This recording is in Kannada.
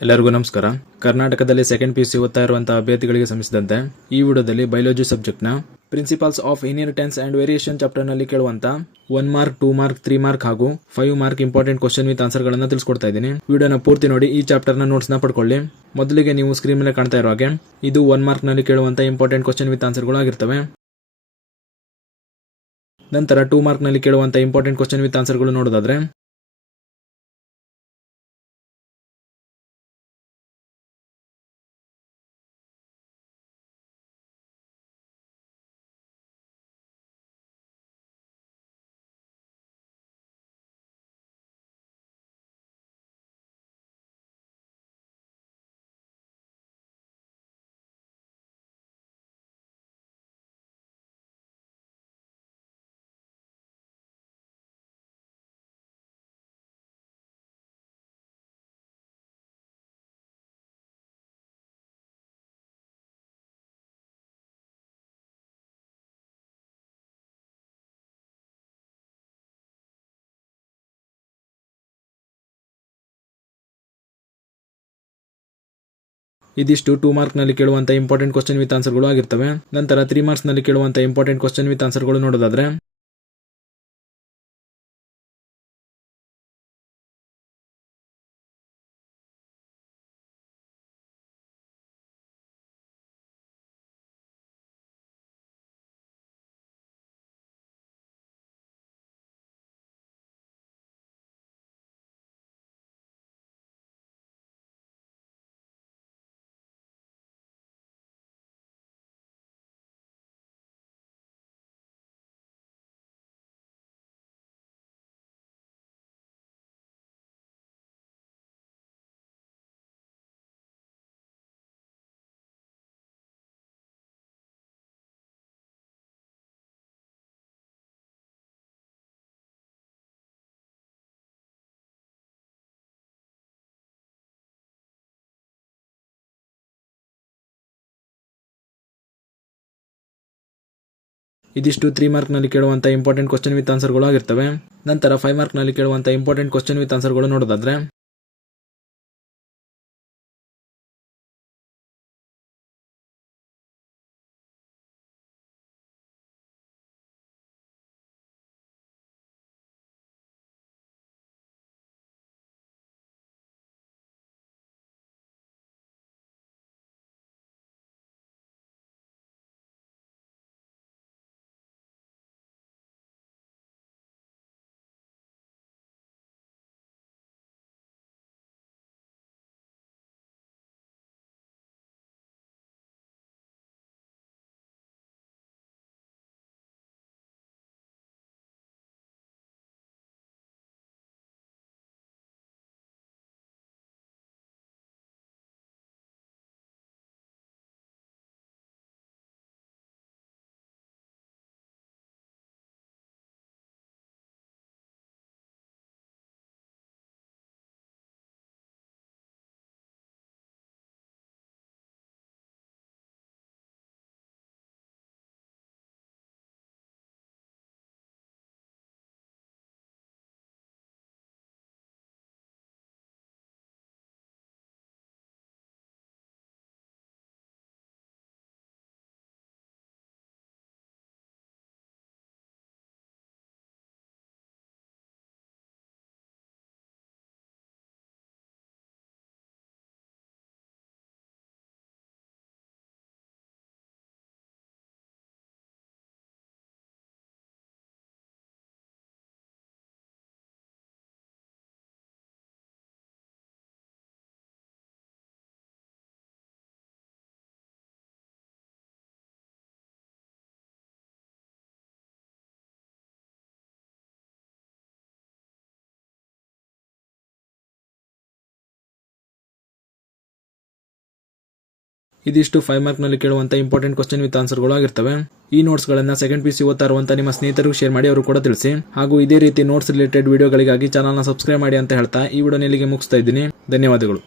ಎಲ್ಲರಿಗೂ ನಮಸ್ಕಾರ. ಕರ್ನಾಟಕದಲ್ಲಿ ಸೆಕೆಂಡ್ PUC ಓದ್ತಾ ಇರುವಂತಹ ಅಭ್ಯರ್ಥಿಗಳಿಗೆ ಸಂಬಂಧಿಸಿದಂತೆ ಈ ವಿಡಿಯೋದಲ್ಲಿ ಬಯಾಲಜಿ ಸಬ್ಜೆಕ್ಟ್ ನ principles of inheritance and variation chapter ನಲ್ಲಿ ಕೇಳುವಂತ 1 ಮಾರ್ಕ್ 2 ಮಾರ್ಕ್ 3 ಮಾರ್ಕ್ ಹಾಗೂ 5 mark important question with answer ಗಳನ್ನ ತಿಳಿಸ್ಕೊಡ್ತಾ ಇದ್ದೀನಿ. ವಿಡಿಯೋನ ಪೂರ್ತಿ ನೋಡಿ ಈ ಚಾಪ್ಟರ್ ನ ನೋಟ್ಸ್ ನ ಪಡ್ಕೊಳ್ಳಿ. ಮೊದಲಿಗೆ ನೀವು ಸ್ಕ್ರೀನ್ ಮೇಲೆ ಕಾಣ್ತಾ ಇರೋ ಹಾಗೆ ಇದು 1 ಮಾರ್ಕ್ ನಲ್ಲಿ ಕೇಳುವಂತ ಇಂಪಾರ್ಟೆಂಟ್ ಕ್ವಶನ್ ವಿತ್ ಆನ್ಸರ್ ಗಳು ಆಗಿರ್ತವೆ. ನಂತರ 2 ಮಾರ್ಕ್ ನಲ್ಲಿ ಕೇಳುವಂತ ಇಂಪಾರ್ಟೆಂಟ್ ಕ್ವಶನ್ ವಿತ್ ಆನ್ಸರ್ ಗಳು ನೋಡೋದಾದ್ರೆ ಇದಿಷ್ಟು 2 ಮಾರ್ಕ್ ನಲ್ಲಿ ಕೇಳುವಂತ ಇಂಪಾರ್ಟೆಂಟ್ ಕ್ವಶನ್ ವಿತ್ ಆನ್ಸರ್ ಗಳು ಆಗಿರ್ತವೆ. ನಂತರ 3 ಮಾರ್ಕ್ಸ್ ನಲ್ಲಿ ಕೇಳುವಂತ ಇಂಪಾರ್ಟೆಂಟ್ ಕ್ವಶನ್ ವಿತ್ ಆನ್ಸರ್ ಗಳು ನೋಡೋದಾದ್ರೆ ಇದಿಷ್ಟು 3 ಮಾರ್ಕ್ ನಲ್ಲಿ ಕೇಳುವಂತ ಇಂಪಾರ್ಟೆಂಟ್ ಕ್ವಶನ್ ವಿತ್ ಆನ್ಸರ್ ಗಳು ಆಗಿರ್ತವೆ. ನಂತರ 5 ಮಾರ್ಕ್ ನಲ್ಲಿ ಕೇಳುವಂತ ಇಂಪಾರ್ಟೆಂಟ್ ಕ್ವಶನ್ ವಿತ್ ಆನ್ಸರ್ ಗಳು ನೋಡೋದಾದ್ರೆ ಇದಿಷ್ಟು 5 ಮಾರ್ಕ್ ನಲ್ಲಿ ಕೇಳುವಂತ ಇಂಪಾರ್ಟೆಂಟ್ ಕ್ವಶನ್ ವಿತ್ ಆನ್ಸರ್ ಗಳು ಆಗಿರ್ತವೆ. ಈ ನೋಟ್ಸ್ ಗಳನ್ನ ಸೆಕೆಂಡ್ PUC ಓದ್ತಾ ಇರುವಂತ ನಿಮ್ಮ ಸ್ನೇಹಿತರಿಗೂ ಶೇರ್ ಮಾಡಿ, ಅವರು ಕೂಡ ತಿಳಿಸಿ. ಹಾಗೂ ಇದೇ ರೀತಿ ನೋಟ್ಸ್ ರಿಲೇಟೆಡ್ ವಿಡಿಯೋಗಳಿಗಾಗಿ ಚಾನಲ್ ನ ಸಬ್ಸ್ಕ್ರೈಬ್ ಮಾಡಿ ಅಂತ ಹೇಳ್ತಾ ಈ ವಿಡಿಯೋನ ಇಲ್ಲಿಗೆ ಮುಗಿಸ್ತಾ ಇದ್ದೀನಿ. ಧನ್ಯವಾದಗಳು.